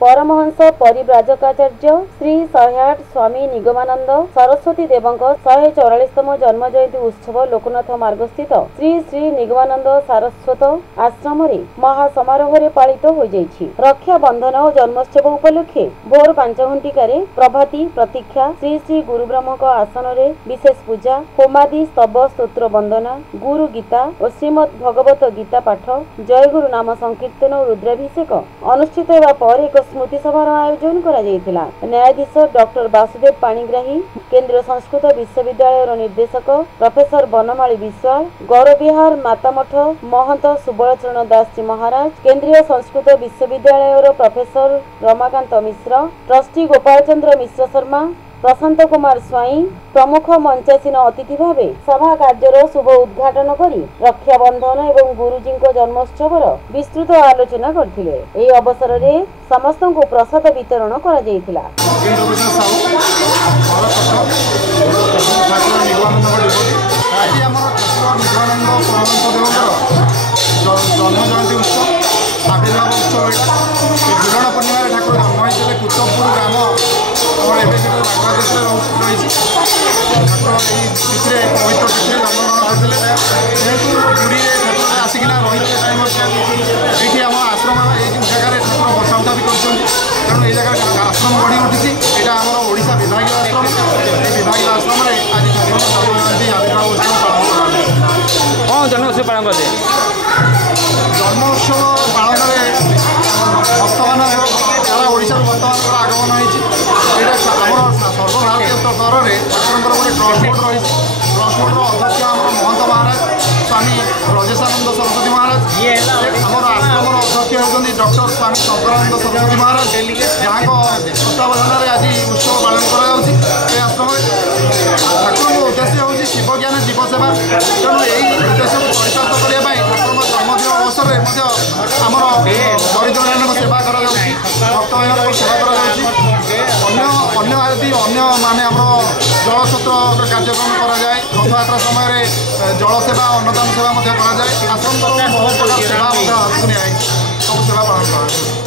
परमहंस परिव्राजकाचार्य श्री 108 स्वामी निगमानंद सरस्वती देवंक 144तम जन्म जयंती उत्सव लोकनाथ मार्ग स्थित श्री श्री निगमानंद सारस्वत आश्रम महासमारोह पालित हो जाइछि। रक्षा बंधन और जन्मोत्सव उपलक्षे भोर 5 घंटिकारे प्रभाती प्रतीक्षा श्री श्री गुरुब्रह्म आसन रे विशेष पूजा होमादि स्तव स्तोत्र वंदना गुरु गीता और श्रीमद् भगवत गीता पाठ जय गुरु नाम संकीर्तन और रुद्राभिषेक अनुष्ठित होगा पर एक स्मृति सभार आयोजन करा जायतिला। न्यायाधीश डॉक्टर वासुदेव पाणिग्राही केंद्रीय संस्कृत विश्वविद्यालय निर्देशक प्रोफेसर बनमाली विश्वाल गौरविहार मातामठ महंत सुबलचरण दास जी महाराज केंद्रीय संस्कृत विश्वविद्यालय प्रोफेसर रमाकांत मिश्र ट्रस्टी गोपाल चंद्र मिश्र शर्मा प्रशांत कुमार स्वाई प्रमुख मंचासीन अतिथि भाव सभा कार्यर शुभ उद्घाटन करी रक्षा बंधन एवं गुरुजी जन्मोत्सव विस्तृत आलोचना करथिले। एही अवसर रे समस्त को प्रसाद वितरण करा जायतिला। आसिकिना रही टाइम ये आश्रम ये जगह ठाकुर बसा उठा भी कारण ये जगह आश्रम बढ़ी उठी यहाँ आम ओडिशा विभाग आश्रम ये विभाग आश्रम आज गांधी आविर्भाव उत्सव पालन जन्मोत्सव पालन करते जन्मोत्सव पालन में बर्तमान सारा ओडिशा बर्तमान आगमन होता सर्वभारतीय स्तर में ठाकुर गोटे ट्रस्ट बोर्ड रही ट्रस्ट बोर्डर अध्यक्ष महंत महाराज स्वामी ब्रजेशानंद सरस्वती महाराज आमर आश्रम अध्यक्ष होती डॉक्टर स्वामी शंकरानंद सरस्वती महाराज जहाँ तत्वावधान आज उत्सव पालन कर आश्रम ठाकुर उद्देश्य हूँ शिव ज्ञान जीव सेवा तेणु यही उद्देश्य को चरितार्थ करने ठाकुर जन्मदिन अवसर में आमर दरिद्र मान सेवा कर भक्त भाई सेवा अन्य माने जलस्रोत कार्यक्रम कराए रथयात्रा समय जल सेवा अन्नदान सेवा आश्रम तरफ बहुत प्रकार सेवा सब सेवा पालन कर।